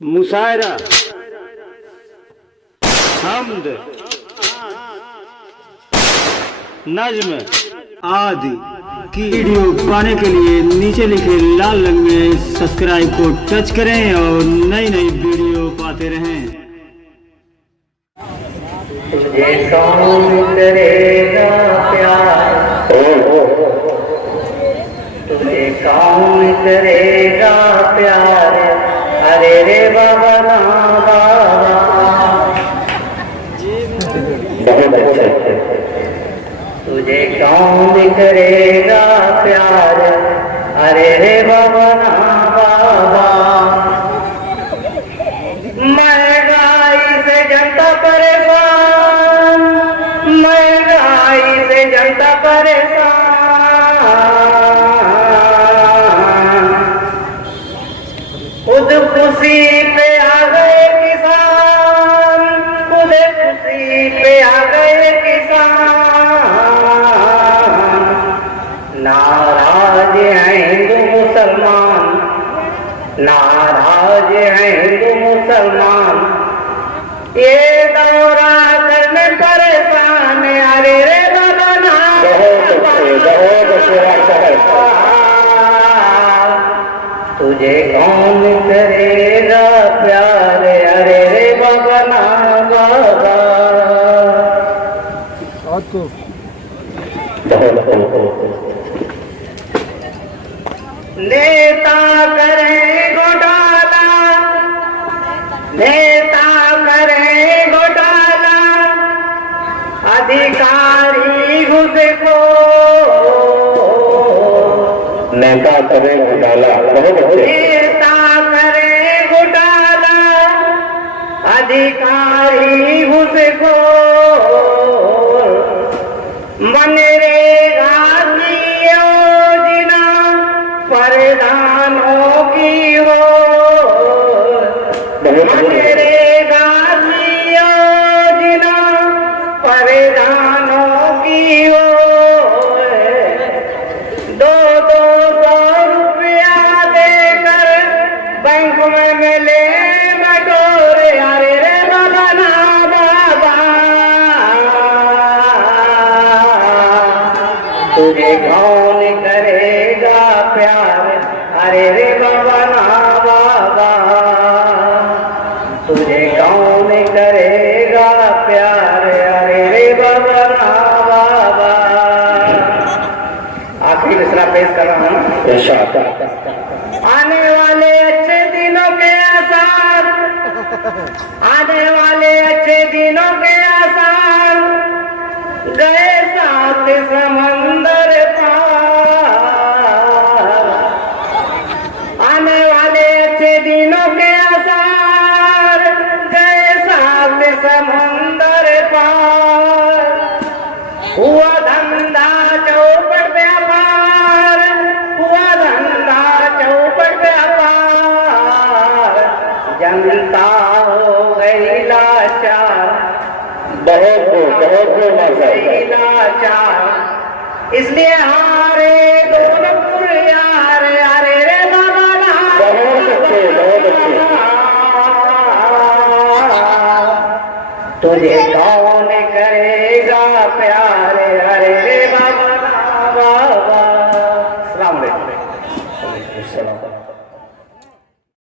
मुशायरा, हम्द, नज्म आदि की वीडियो पाने के लिए नीचे लिखे लाल रंग में सब्सक्राइब को टच करें और नई नई वीडियो पाते रहें। तुझे कौन करेगा प्यार, तुझे कौन करेगा प्यार, अरे रे बाबा ना बाबा। तुझे कौन करेगा प्यार, अरे रे बाबा ना बाबा। महंगाई से जनता परेशान, महंगाई से जनता परेशान। खुद खुशी पे आ गए किसान, खुद खुशी पे आ गए किसान। नाराज हैं हिंदू मुसलमान, नाराज हैं हिंदू मुसलमान। ये दौरा करने परेशान, अरे रे बाबा ना। तुझे कौन करेगा प्यार, अरे रे बाबा ना बाबा। नेता करें घोटाला, नेता करें घोटाला, अधिकारी घुसखोर। नेता करें घोटाला, नेता करें घोटाला, अधिकारी घुसखोर। मनरेगा की योजना प्रधानों की हो, मनरेगा की योजना प्रधानों की हो। 200 रुपया देकर बैंक में मिले बटोरे, अरे रे बाबा ना बाबा। तुझे कौन करेगा प्यार, अरे रे बाबा ना बाबा। तुझे कौन करेगा प्यार, अरे रे बाबा ना बाबा। आखिरी मिसरा पेश कर रहा हूँ। आने वाले अच्छे दिनों के आसार, आने वाले अच्छे दिनों के आसार, गए साथ समंदर पार। आने वाले अच्छे दिनों के आसार, गए साथ समंदर पार। हुआ धंधा चौपट व्यापार, हुआ धंधा चौपट व्यापार। जनता हो गई लाचार, बहुत लाचार। इसलिए हारे गोरखपुर यार, अरे रे बाबा ना। तुझे कौन करेगा प्यार, अरे रे बाबा ना बाबा। अस्सलाम वालेकुम।